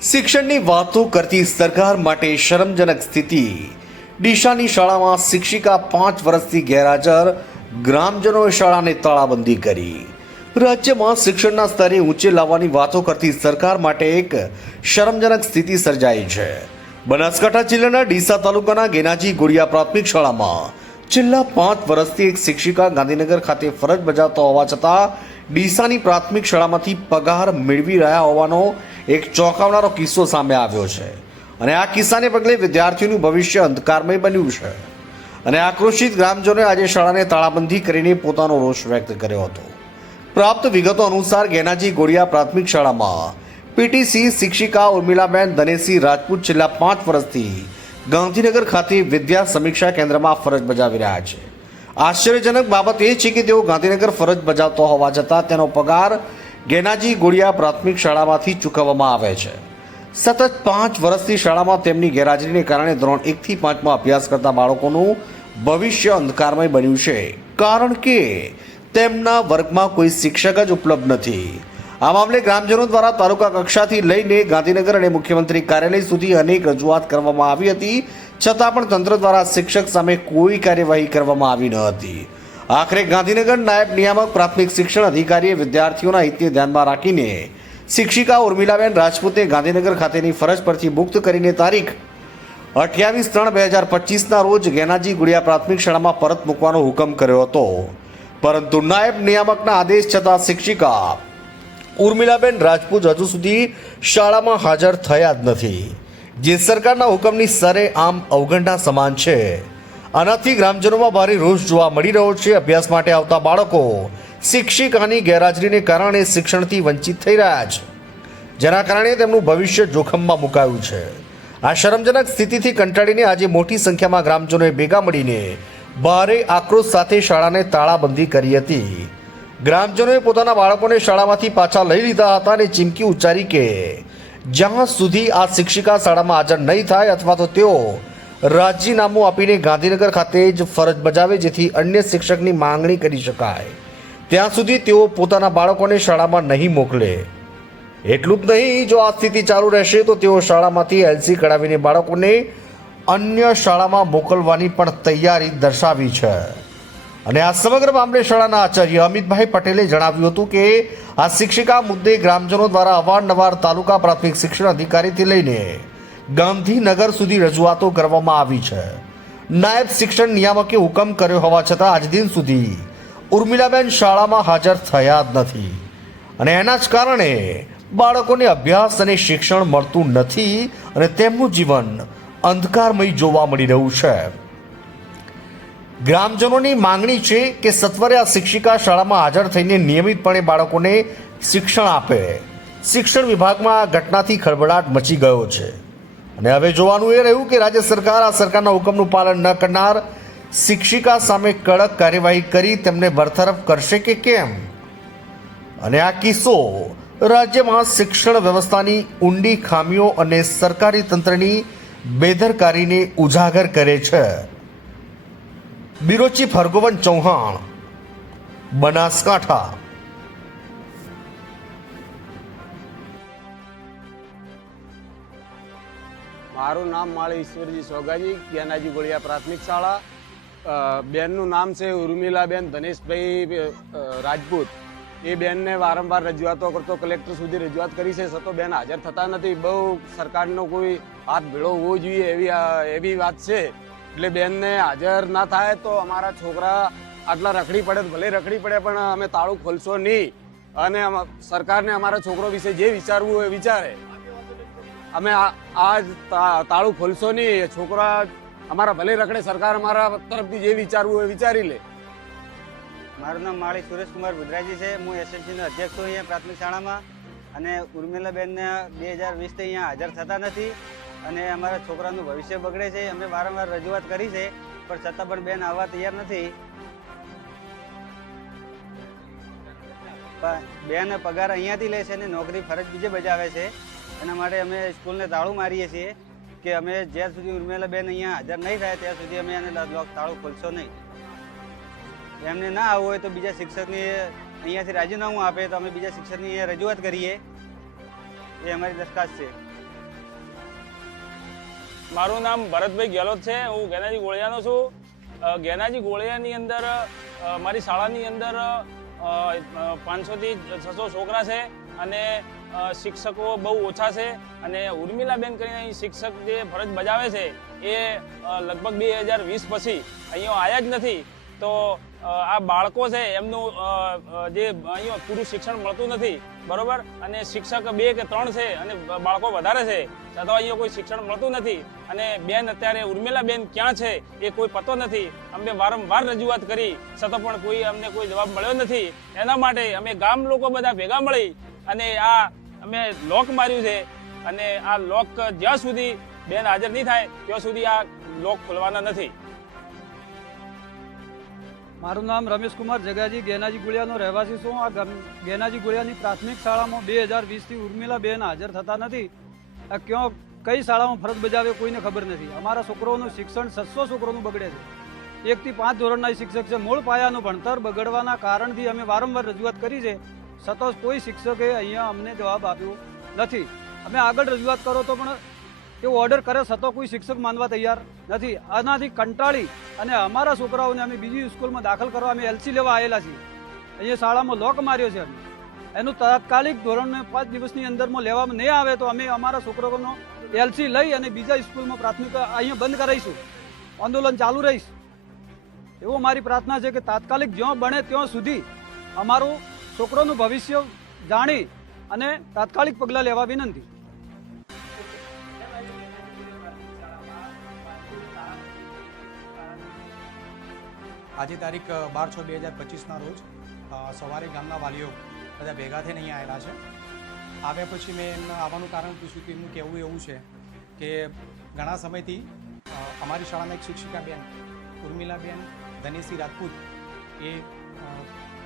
શિક્ષણની વાતો કરતી સરકાર માટે શરમજનક સ્થિતિ. ડીશાની શાળામાં શિક્ષિકા પાંચ વર્ષથી ગેરહાજર, ગ્રામજનોએ શાળાને તાળાબંધી કરી. રાજ્યમાં શિક્ષણના સ્તરે ઊંચે લાવવાની વાતો કરતી સરકાર માટે એક શરમજનક સ્થિતિ સર્જાઈ છે. બનાસકાંઠા જિલ્લાના ડીસા તાલુકાના ગેનાજી ગુડિયા પ્રાથમિક શાળામાં છેલ્લા પાંચ વર્ષથી એક શિક્ષિકા ગાંધીનગર ખાતે ફરજ બજાવતા હોવા છતાં ડીસાની પ્રાથમિક શાળામાંથી પગાર મેળવી રહ્યા હોવાનો એક ચોંકાવનારો કિસ્સો સામે આવ્યો છે. અને આ કિસ્સાને પગલે વિદ્યાર્થીઓનું ભવિષ્ય અંધકારમય બન્યું છે. અને આક્રોશિત ગ્રામજનોએ આજે શાળાને તાળાબંધી કરીને પોતાનો રોષ વ્યક્ત કર્યો હતો. પ્રાપ્ત વિગતો અનુસાર ગેનાજી ગોળિયા પ્રાથમિક શાળામાં પીટીસી શિક્ષિકા ઉર્મિલાબેન ધનેસિંહ રાજપૂત છેલ્લા પાંચ વર્ષથી ગાંધીનગર ખાતે વિદ્યા સમીક્ષા કેન્દ્રમાં ફરજ બજાવી રહ્યા છે. આશ્ચર્યજનક બાબત એ છે કે તેઓ ગાંધીનગર ફરજ બજાવતો હોવા છતાં તેનો પગાર ગેનાજી ગોળિયા પ્રાથમિક શાળામાંથી ચૂકવવામાં આવે છે. સતત પાંચ વર્ષથી શાળામાં તેમની ગેરહાજરીને કારણે ધોરણ એકથી પાંચમાં અભ્યાસ કરતા બાળકોનું ભવિષ્ય અંધકારમય બન્યું છે. કારણ કે તેમના વર્ગમાં કોઈ શિક્ષક જ ઉપલબ્ધ નથી. આ મામલે ગ્રામજનો દ્વારા તાલુકા કક્ષાથી લઈને ગાંધીનગર અને મુખ્યમંત્રી કાર્યાલય સુધી અનેક રજૂઆત કરવામાં આવી હતી. છતાં પણ તંત્ર દ્વારા શિક્ષક સામે કોઈ કાર્યવાહી કરવામાં આવી ન હતી. આખરે ગાંધીનગર નાયબ નિયામક પ્રાથમિક શિક્ષણ અધિકારીએ વિદ્યાર્થીઓના હિતને ધ્યાનમાં રાખીને શિક્ષિકા ઉર્મિલાબેન રાજપૂતે ગાંધીનગર ખાતેની ફરજ પરથી મુક્ત કરીને તારીખ અઠ્યાવીસ ત્રણ બે હજાર પચીસના રોજ ગેનાજી ગુડિયા પ્રાથમિક શાળામાં પરત મૂકવાનો હુકમ કર્યો હતો. પરંતુ નાયબ નિયામકના આદેશ છતાં શિક્ષિકા ઉર્મિલાબેન રાજપૂત હજુ સુધી શાળામાં હાજર થયા જ નથી. જે સરકારના હુકમની સરે આમ અવગણના સમાન છે. આનાથી ગ્રામજનોમાં ભારે રોષ જોવા મળી રહ્યો છે. અભ્યાસ માટે આવતા બાળકો, શિક્ષિકાની ગેરહાજરીને કારણે શિક્ષણથી વંચિત થઈ રહ્યા છે. જેના કારણે તેમનું ભવિષ્ય જોખમમાં મુકાયું છે. આ શરમજનક સ્થિતિથી કંટાળીને આજે મોટી સંખ્યામાં ગ્રામજનોએ ભેગા મળીને ભારે આક્રોશ સાથે શાળાને તાળાબંધી કરી હતી. ગ્રામજનોએ પોતાના બાળકોને શાળામાંથી પાછા લઈ લીધા હતા અને ચીમકી ઉચ્ચારી કે, જ્યાં સુધી આ શિક્ષિકા શાળામાં હાજર નહીં થાય અથવા તો તેઓ રાજીનામું આપીને ગાંધીનગર ખાતે જ ફરજ બજાવે જેથી અન્ય શિક્ષકની માંગણી કરી શકાય, ત્યાં સુધી તેઓ પોતાના બાળકોને શાળામાં નહીં મોકલે. એટલું જ નહીં, જો આ સ્થિતિ ચાલુ રહેશે તો તેઓ શાળામાંથી એલસી કઢાવીને બાળકોને અન્ય શાળામાં મોકલવાની પણ તૈયારી દર્શાવી છે. અને આ સમગ્ર મામલે શાળાના આચાર્ય અમિતભાઈ પટેલે જણાવ્યું હતું કે આ શિક્ષિકા મુદ્દે ગ્રામજનો દ્વારા અવારનવાર તાલુકા પ્રાથમિક શિક્ષણ અધિકારીથી લઈને ગાંધીનગર સુધી રજૂઆતો કરવામાં આવી છે. નાયબ શિક્ષણ નિયામકે હુકમ કર્યો હોવા છતાં આજ દિન સુધી ઉર્મિલાબેન શાળામાં હાજર થયા જ નથી. અને એના જ કારણે બાળકોને અભ્યાસ અને શિક્ષણ મળતું નથી અને તેમનું જીવન અંધકારમય જોવા મળી રહ્યું છે. ગ્રામજનોની માંગણી છે કે સત્વરે આ શિક્ષિકા શાળામાં હાજર થઈને નિયમિતપણે બાળકોને શિક્ષણ આપે. શિક્ષણ વિભાગમાં આ ઘટનાથી ખળભળાટ મચી ગયો છે. અને હવે જોવાનું એ રહ્યું કે રાજ્ય સરકાર આ સરકારના હુકમનું પાલન ન કરનાર શિક્ષિકા સામે કડક કાર્યવાહી કરી તેમને બરતરફ કરશે કે કેમ? અને આ કિસ્સો રાજ્યમાં શિક્ષણ વ્યવસ્થાની ઊંડી ખામીઓ અને સરકારી તંત્રની બેદરકારીને ઉજાગર કરે છે. Bureau chief Chauhan, Banaskantha. મારું નામ માળી ઈશ્વરજી સોગાજી, જ્ઞાનાજી ગોળિયા પ્રાથમિક શાળા. બેનનું નામ છે ઉર્મિલાબેન ધનેશભાઈ રાજપૂત. એ બેનને વારંવાર રજૂઆતો કરતો, કલેક્ટર સુધી રજૂઆત કરી છે. છતાં બેન હાજર થતા નથી. બહુ સરકારનો કોઈ હાથ ભેળો હોવો જોઈએ એવી એવી વાત છે. એટલે બેનને હાજર ના થાય તો અમારા છોકરા આટલા રખડી પડે ભલે રખડી પડે, પણ અમે તાળું ખોલશો નહીં. અને સરકારને અમારા છોકરો વિશે જે વિચારવું હોય વિચારે. અમે આ તાળું ખોલશો નહીં છોકરા અમારા ભલે રખડે, સરકાર અમારા તરફથી જે વિચારવું હોય વિચારી લે. મારું નામ માળી સુરેશકુમાર ગુજરાજી છે. હું એસએમસીનો અધ્યક્ષ છું અહીંયા પ્રાથમિક શાળામાં. અને ઉર્મિલાબેનને બે હજાર વીસથી અહીંયા હાજર થતા નથી. અને અમારા છોકરાનું ભવિષ્ય બગડે છે, અમે વારંવાર રજૂઆત કરી છે, પણ છતાં પણ બેન આવવા તૈયાર નથી. બેન પગાર અહીંયાથી લે છે અને નોકરી ફરજ બીજે બજાવે છે. એના માટે અમે સ્કૂલને તાળું મારીએ છીએ કે અમે જ્યાં સુધી ઉર્મિલાબેન અહીંયા હાજર નહીં થાય, ત્યાં સુધી અમે એને તાળું ખોલશો નહીં. એમને ના આવવું હોય તો બીજા શિક્ષકની અહીંયાથી રાજીનામું આપે, તો અમે બીજા શિક્ષકની રજૂઆત કરીએ. એ અમારી દરખાસ્ત છે. મારું નામ ભરતભાઈ ગેહલોત છે. હું ગેનાજી ગોળિયાનો છું. ગેનાજી ગોળિયાની અંદર મારી શાળાની અંદર પાંચસોથી છસો છોકરા છે અને શિક્ષકો બહુ ઓછા છે અને ઉર્મિલાબેન કરીને અહીં શિક્ષક જે ફરજ બજાવે છે એ લગભગ બે હજાર વીસ પછી અહીંયા આવ્યા જ નથી. તો આ બાળકો છે, એમનું જે અહીંયા પૂરું શિક્ષણ મળતું નથી, બરોબર? અને શિક્ષક બે કે ત્રણ છે, અને બાળકો વધારે છે, છતાં અહીંયા કોઈ શિક્ષણ મળતું નથી. અને બેન અત્યારે ઉર્મિલા બેન ક્યાં છે, એ કોઈ પતો નથી. અમે વારંવાર રજૂઆત કરી, છતાં પણ કોઈ અમને કોઈ જવાબ મળ્યો નથી. એના માટે અમે ગામ લોકો બધા ભેગા મળી, અને આ અમે લોક માર્યું છે. અને આ લોક જ્યાં સુધી બેન હાજર નહીં થાય, ત્યાં સુધી આ લોક ખોલવાના નથી. મારું નામ રમેશકુમાર જગાજી ગેનાજી ગુળિયાનો રહેવાસી છું. આ ગેનાજી ગુળિયાની પ્રાથમિક શાળામાં બે હજાર વીસથી ઉર્મિલા બેન હાજર થતા નથી. આ ક્યાં, કઈ શાળામાં ફરજ બજાવે કોઈને ખબર નથી. અમારા છોકરોનું શિક્ષણ છસો છોકરોનું બગડે છે. એકથી પાંચ ધોરણના શિક્ષક છે. મૂળ પાયાનું ભણતર બગડવાના કારણથી અમે વારંવાર રજૂઆત કરી છે. સતત કોઈ શિક્ષકે અહીંયા અમને જવાબ આપ્યો નથી. અમે આગળ રજૂઆત કરો તો પણ એવો ઓર્ડર કરે છતાં કોઈ શિક્ષક માનવા તૈયાર નથી. આનાથી કંટાળી અને અમારા છોકરાઓને અમે બીજી સ્કૂલમાં દાખલ કરવા અમે એલસી લેવા આવેલા છીએ. અહીંયા શાળામાં લોક માર્યો છે અમે. એનું તાત્કાલિક ધોરણને પાંચ દિવસની અંદરમાં લેવામાં નહીં આવે તો અમે અમારા છોકરાઓનો એલસી લઈ અને બીજા સ્કૂલમાં પ્રાથમિક અહીંયા બંધ કરાવીશું. આંદોલન ચાલુ રહીશ. એવો મારી પ્રાર્થના છે કે તાત્કાલિક જ્યાં બને ત્યાં સુધી અમારું છોકરોનું ભવિષ્ય જાણી અને તાત્કાલિક પગલાં લેવા વિનંતી. આજે તારીખ બાર છ બે હજાર પચીસના રોજ સવારે ગામના વાલીઓ બધા ભેગા થઈને અહીંયા આવેલા છે. આવ્યા પછી મેં એમને આવવાનું કારણ પૂછ્યું કે એમનું કહેવું એવું છે કે ઘણા સમયથી અમારી શાળાના એક શિક્ષિકા બેન ઉર્મિલાબેન ધનેશી રાજપૂત એ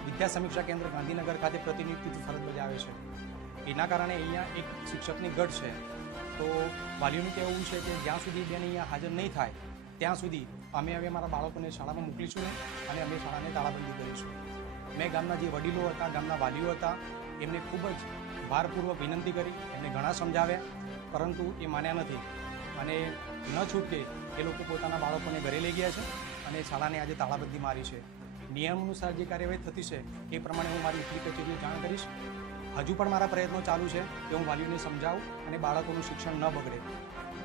વિદ્યા સમીક્ષા કેન્દ્ર ગાંધીનગર ખાતે પ્રતિનિધિત્વ ફરજ બજાવે છે. એના કારણે અહીંયા એક શિક્ષકની ગઢ છે. તો વાલીઓનું કહેવું છે કે જ્યાં સુધી બેન અહીંયા હાજર નહીં થાય, ત્યાં સુધી અમે હવે અમારા બાળકોને શાળામાં મોકલીશું અને અમે શાળાને તાળાબંધી કરીશું. મેં ગામના જે વડીલો હતા, ગામના વાલીઓ હતા, એમને ખૂબ જ ભારપૂર્વક વિનંતી કરી, એમને ઘણા સમજાવ્યા, પરંતુ એ માન્યા નથી. અને ન છૂટકે એ લોકો પોતાના બાળકોને ઘરે લઈ ગયા છે અને શાળાને આજે તાળાબંધી મારી છે. નિયમ અનુસાર જે કાર્યવાહી થતી છે, એ પ્રમાણે હું મારી ઉપલી કચેરીને જાણ કરીશ. હજુ પણ મારા પ્રયત્નો ચાલુ છે કે હું વાલીઓને સમજાવું અને બાળકોનું શિક્ષણ ન બગડે.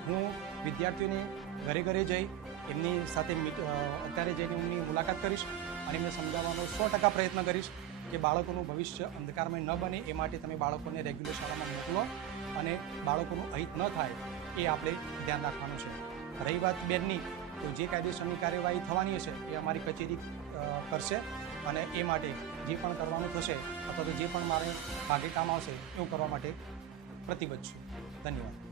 હું વિદ્યાર્થીઓને ઘરે ઘરે જઈ એમની સાથે અત્યારે જઈને એમની મુલાકાત કરીશ અને એમને સમજાવવાનો સો ટકા પ્રયત્ન કરીશ કે બાળકોનું ભવિષ્ય અંધકારમય ન બને એ માટે તમે બાળકોને રેગ્યુલર શાળામાં મોકલો અને બાળકોનું અહિત ન થાય એ આપણે ધ્યાન રાખવાનું છે. રહી વાત બેનની, તો જે કાયદેસરની કાર્યવાહી થવાની હશે એ અમારી કચેરી કરશે અને એ માટે જે પણ કરવાનું થશે અથવા તો જે પણ મારે ભાગે કામ આવશે એવું કરવા માટે પ્રતિબદ્ધ છું. ધન્યવાદ.